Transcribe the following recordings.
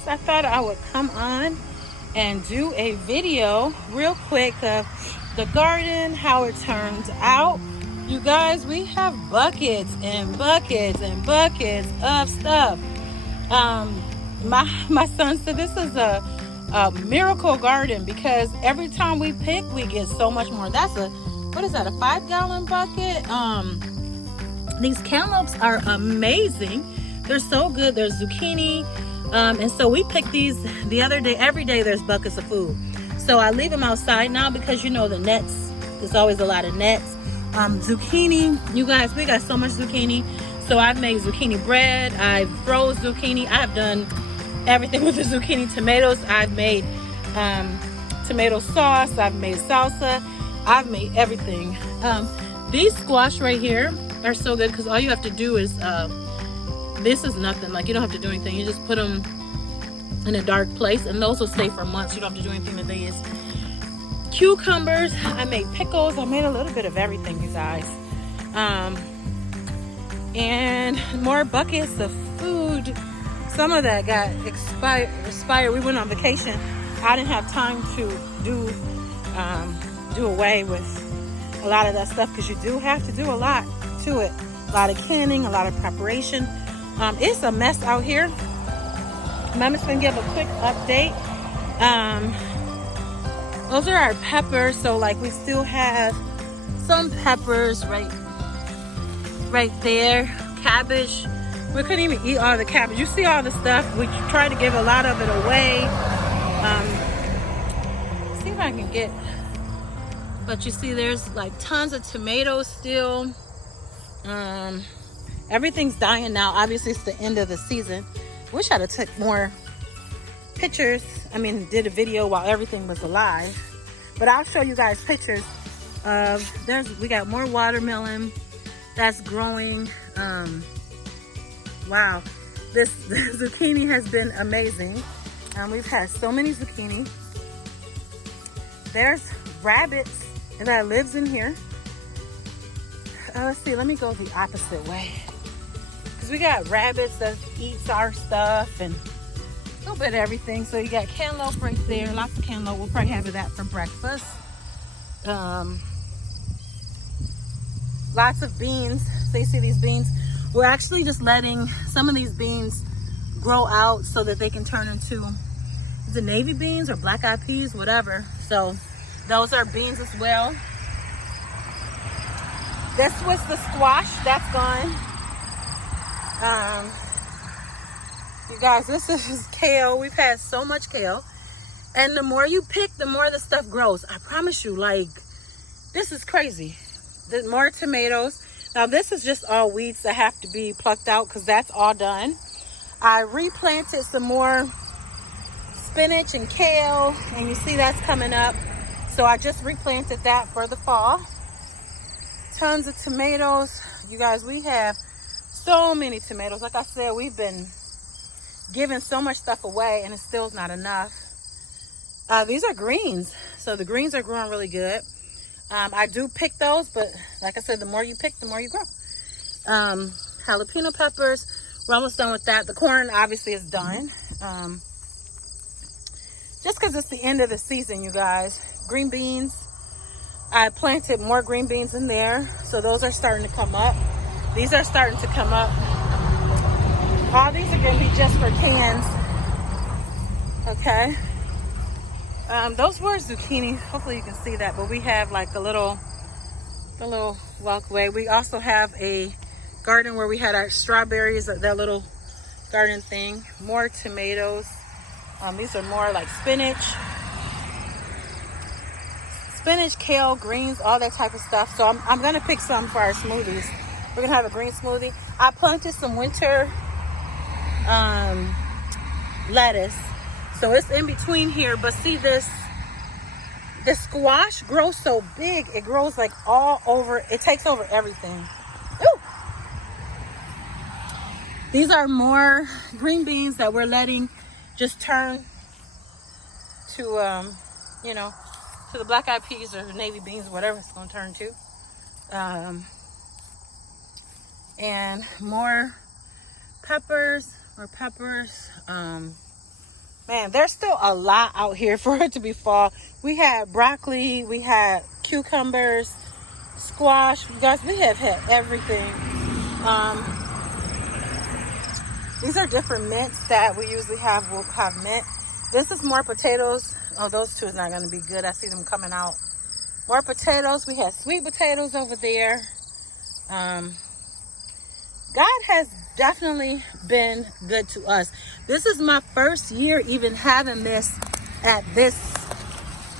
guys, I thought I would come on and do a video real quick of the garden, how it turns out. You guys, we have buckets and buckets and buckets of stuff. My son said this is a miracle garden because every time we pick, we get so much more. That's a, what is that, a 5-gallon bucket? These cantaloupes are amazing. They're so good. There's zucchini. And so we picked these the other day. Every day there's buckets of food. So I leave them outside now because, you know, the nets, there's always a lot of nets. Zucchini, you guys, we got so much zucchini. So I've made zucchini bread. I've froze zucchini. I've done everything with the zucchini. Tomatoes, I've made tomato sauce. I've made salsa. I've made everything. These squash right here are so good because all you have to do is this is nothing, like you don't have to do anything. You just put them in a dark place and those will stay for months. You don't have to do anything to these. Cucumbers, I made pickles. I made a little bit of everything, you guys. And more buckets of food. Some of that got expired. We went on vacation. I didn't have time to do away with a lot of that stuff because you do have to do a lot to it. A lot of canning, a lot of preparation. It's a mess out here. I'm just gonna give a quick update. Those are our peppers. So like we still have some peppers right there. Cabbage. We couldn't even eat all the cabbage. You see all the stuff. We tried to give a lot of it away. See if I can get, but you see there's like tons of tomatoes still. Everything's dying now. Obviously it's the end of the season. Wish I'd have took more pictures. I mean, did a video while everything was alive. But I'll show you guys pictures of, we got more watermelon that's growing. Wow, the zucchini has been amazing. We've had so many zucchini. There's rabbits that lives in here. Let's see, let me go the opposite way. Because we got rabbits that eats our stuff and a little bit of everything. So you got cantaloupe right there, lots of cantaloupe. We'll probably have that for breakfast. Lots of beans. So you see these beans? We're actually just letting some of these beans grow out so that they can turn into, is it navy beans or black eyed peas, whatever. So those are beans as well. This was the squash, that's gone. You guys, this is kale. We've had so much kale. And the more you pick, the more the stuff grows. I promise you, like, this is crazy. The more tomatoes. Now this is just all weeds that have to be plucked out because that's all done. I replanted some more spinach and kale, and you see that's coming up. So I just replanted that for the fall. Tons of tomatoes. You guys, we have so many tomatoes. Like I said, we've been giving so much stuff away and it still is not enough. These are greens. So the greens are growing really good. I do pick those, but like I said, the more you pick, the more you grow. Jalapeno peppers, we're almost done with that. The corn obviously is done. Just because it's the end of the season, you guys. Green beans, I planted more green beans in there. So those are starting to come up. These are starting to come up. All these are going to be just for cans. Okay. Those were zucchini. Hopefully you can see that. But we have like the little walkway. We also have a garden where we had our strawberries, that little garden thing. More tomatoes. These are more like spinach, kale, greens, all that type of stuff. So I'm gonna pick some for our smoothies. We're gonna have a green smoothie. I planted some winter lettuce. So it's in between here, but see this squash grows so big, it grows like all over, it takes over everything. Ooh. These are more green beans that we're letting just turn to, you know, to the black eyed peas or navy beans, whatever it's gonna turn to. And more peppers. Man, there's still a lot out here for it to be fall. We had broccoli, we had cucumbers, squash. You guys, we have had everything. These are different mints that we usually have. We'll have mint. This is more potatoes. Oh, those two is not going to be good. I see them coming out. More potatoes. We had sweet potatoes over there. God has definitely been good to us. This is my first year even having this at this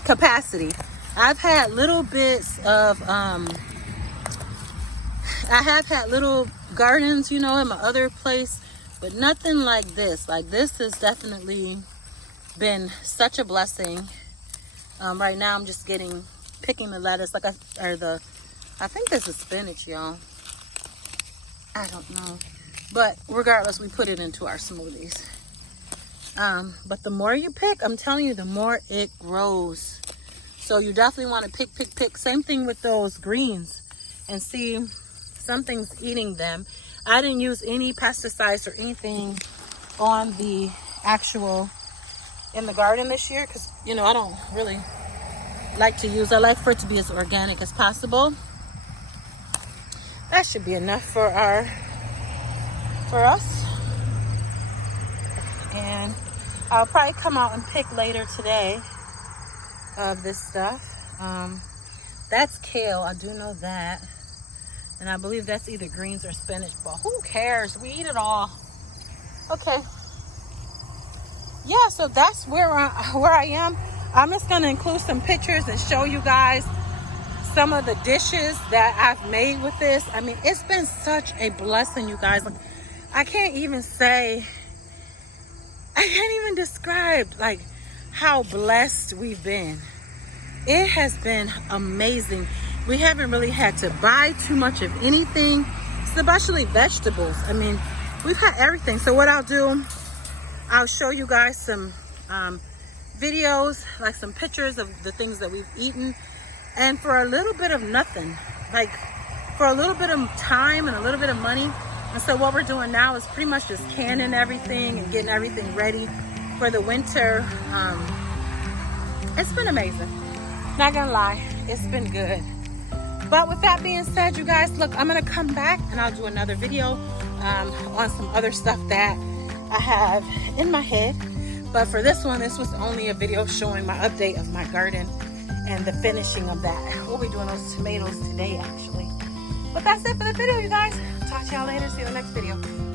capacity. I've had little bits of, I have had little gardens, you know, in my other place, but nothing like this. Like, this has definitely been such a blessing. Right now I'm just picking the lettuce, I think this is spinach, y'all. I don't know, but regardless, we put it into our smoothies. But the more you pick, I'm telling you, the more it grows. So you definitely want to pick. Same thing with those greens, and see something's eating them. I didn't use any pesticides or anything on the actual in the garden this year, because, you know, I don't really like to use. I like for it to be as organic as possible. That should be enough for us. And I'll probably come out and pick later today of this stuff. That's kale, I do know that. And I believe that's either greens or spinach, but who cares? We eat it all. Okay. Yeah, so that's where I am. I'm just gonna include some pictures and show you guys some of the dishes that I've made with this. I mean, it's been such a blessing, you guys. Like, I can't even describe like how blessed we've been. It has been amazing. We haven't really had to buy too much of anything, especially vegetables. I mean, we've had everything. So what I'll do, I'll show you guys some videos, like some pictures of the things that we've eaten. And for a little bit of nothing, like for a little bit of time and a little bit of money. And so what we're doing now is pretty much just canning everything and getting everything ready for the winter. It's been amazing. Not gonna lie, it's been good. But with that being said, you guys, look, I'm gonna come back and I'll do another video on some other stuff that I have in my head. But for this one, this was only a video showing my update of my garden and the finishing of that. We'll be doing those tomatoes today, actually. But that's it for the video, you guys. Talk to y'all later. See you in the next video.